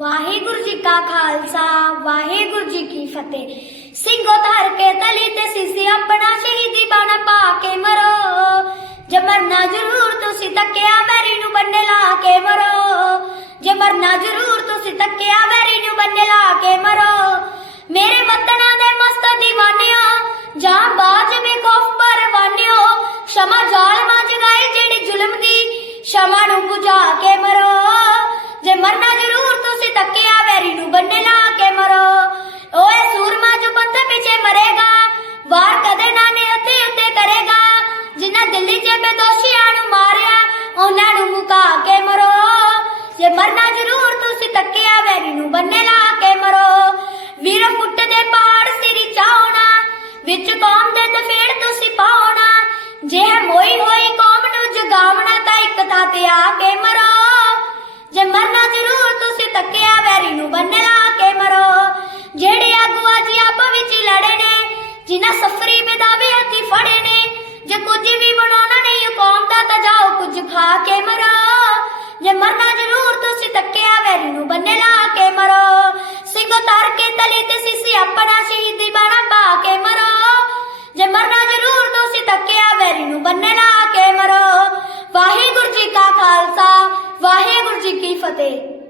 ਵਾਹਿਗੁਰੂ ਜੀ ਕਾ ਖਾਲਸਾ, ਵਾਹਿਗੁਰੂ ਜੀ ਕੀ ਫਤਿਹ। ਸਿੰਘੋ ਧਰ ਕੇ ਤਲੀ ਤੇ ਸਿਸੀ ਆਪਣਾ ਸ਼ਹੀਦੀ ਬਾਣਾ ਪਾ ਕੇ ਮਰੋ। ਜੇ ਮਰਨਾ ਜ਼ਰੂਰ ਤੁਸੀਂ ਤੱਕਿਆ ਵੈਰੀ ਨੂੰ ਬੰਨੇ ਲਾ ਕੇ ਮਰੋ। ਜੇ ਮਰਨਾ ਜਿਨ੍ਹਾਂ ਦਿੱਲੀ 'ਚ ਨੂੰ ਮਾਰਿਆ, ਉਹਨਾਂ ਨੂੰ ਮੁਕਾ ਕੇ ਮਰੋ। ਜੇ ਮਰਨਾ ਜ਼ਰੂਰ ਤੁਸੀਂ ਤੱਕਿਆ ਵੈਰੀ ਨੂੰ ਬੰਨੇ ਲਾ ਕੇ ਮਰੋ। ਵੀਰ ਫੁੱਟ ਦੇ ਪਾੜ ਸਿਰੀ ਚਾਉਣਾ, ਵਿੱਚ ਕੌਮ ਦੇ ਦਫੇੜ ਤੁਸੀਂ ਪਾਉਣਾ। ਜੇ ਮੋਈ ਹੋਈ ਕੌਮ ਨੂੰ ਜਗਾਵਣਾ ਤਾਂ ਇੱਕ ਤਾਂ ਤੇ ਆ ਕੇ ਮਰੋ। ਜੇ ਮਰਨਾ ਜ਼ਰੂਰ ਤੁਸੀਂ ਤੱਕਿਆ ਵੈਰੀ ਨੂੰ ਬੰਨੇ ਲਾ ਕੇ ਮਰੋ। ਜਿਹੜੇ ਆਗੂ ਅੱਜ ਆਪ ਵਿੱਚ ਹੀ ਲੜੇ ਨੇ, ਜਿਨ੍ਹਾਂ ਜੇ ਮਰਨਾ ਜ਼ਰੂਰ, ਤੁਸੀਂ ਤੱਕਿਆ ਵੈਰੀ ਨੂੰ ਬੰਨੇ ਲਾ ਕੇ ਮਰੋ। ਸਿੰਘ ਤਾਰ ਕੇ ਤਲੀ ਤੇ ਸਿਸੀ ਆਪਣਾ ਸ਼ਹੀਦੀ ਬਾਣਾ ਪਾ ਕੇ ਮਰੋ। ਜੇ ਮਰਨਾ ਜ਼ਰੂਰ, ਤੁਸੀਂ ਤੱਕਿਆ ਵੈਰੀ ਨੂੰ ਬੰਨੇ ਲਾ ਕੇ ਮਰੋ। ਵਾਹਿਗੁਰੂ ਜੀ ਕਾ ਖਾਲਸਾ, ਵਾਹਿਗੁਰੂ ਜੀ ਕੀ ਫਤਿਹ।